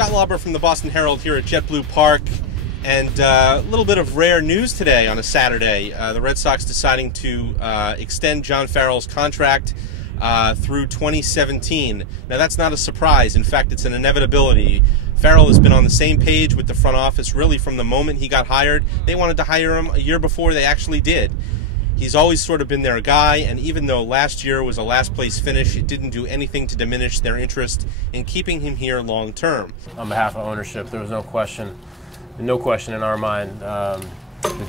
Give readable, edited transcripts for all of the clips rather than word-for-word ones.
Scott Lauber from the Boston Herald here at JetBlue Park, and a little bit of rare news today on a Saturday. The Red Sox deciding to extend John Farrell's contract through 2017. Now that's not a surprise. In fact, it's an inevitability. Farrell has been on the same page with the front office really from the moment he got hired. They wanted to hire him a year before they actually did. He's always sort of been their guy, and even though last year was a last-place finish, it didn't do anything to diminish their interest in keeping him here long-term. On behalf of ownership, there was no question in our mind that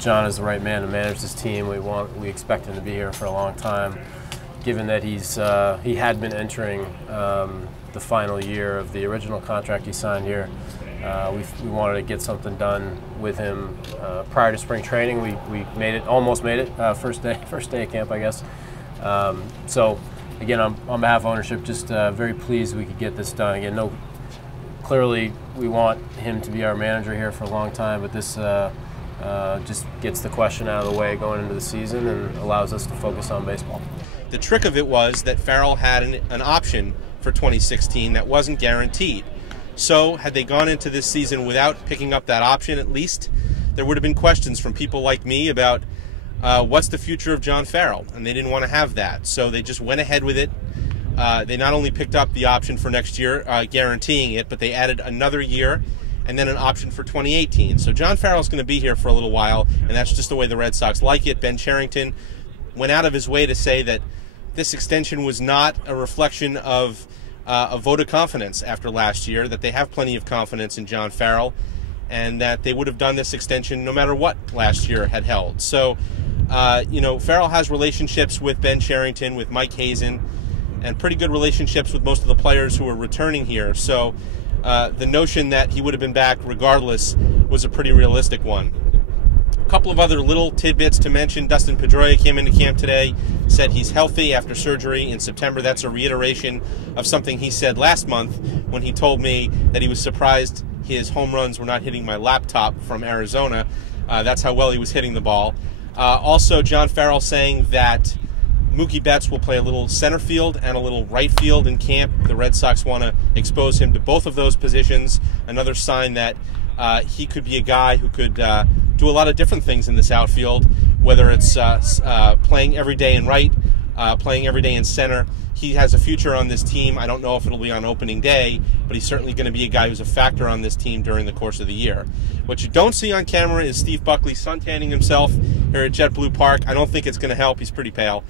John is the right man to manage this team. We expect him to be here for a long time, given that he had been entering the final year of the original contract he signed here. We wanted to get something done with him prior to spring training. We made it, almost made it, first day of camp, I guess. So again, on behalf of ownership, just very pleased we could get this done. Again, clearly we want him to be our manager here for a long time, but this just gets the question out of the way going into the season and allows us to focus on baseball. The trick of it was that Farrell had an option for 2016 that wasn't guaranteed. So had they gone into this season without picking up that option, at least, there would have been questions from people like me about what's the future of John Farrell, and they didn't want to have that. So they just went ahead with it. They not only picked up the option for next year, guaranteeing it, but they added another year and then an option for 2018. So John Farrell's going to be here for a little while, and that's just the way the Red Sox like it. Ben Cherington went out of his way to say that this extension was not a reflection of a vote of confidence after last year, that they have plenty of confidence in John Farrell, and that they would have done this extension no matter what last year had held. So, Farrell has relationships with Ben Cherington, with Mike Hazen, and pretty good relationships with most of the players who are returning here. So the notion that he would have been back regardless was a pretty realistic one. A couple of other little tidbits to mention. Dustin Pedroia came into camp today, said he's healthy after surgery in September. That's a reiteration of something he said last month when he told me that he was surprised his home runs were not hitting my laptop from Arizona. That's how well he was hitting the ball. Also, John Farrell saying that Mookie Betts will play a little center field and a little right field in camp. The Red Sox want to expose him to both of those positions. Another sign that he could be a guy who could do a lot of different things in this outfield, whether it's playing every day in right, playing every day in center. He has a future on this team. I don't know if it'll be on opening day, but he's certainly going to be a guy who's a factor on this team during the course of the year. What you don't see on camera is Steve Buckley suntanning himself here at JetBlue Park. I don't think it's going to help. He's pretty pale.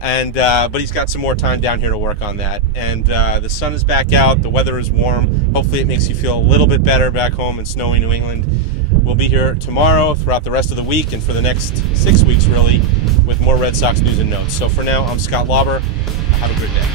And but he's got some more time down here to work on that. And the sun is back out. The weather is warm. Hopefully it makes you feel a little bit better back home in snowy New England. We'll be here tomorrow, throughout the rest of the week, and for the next 6 weeks, really, with more Red Sox news and notes. So for now, I'm Scott Lauber. Have a good day.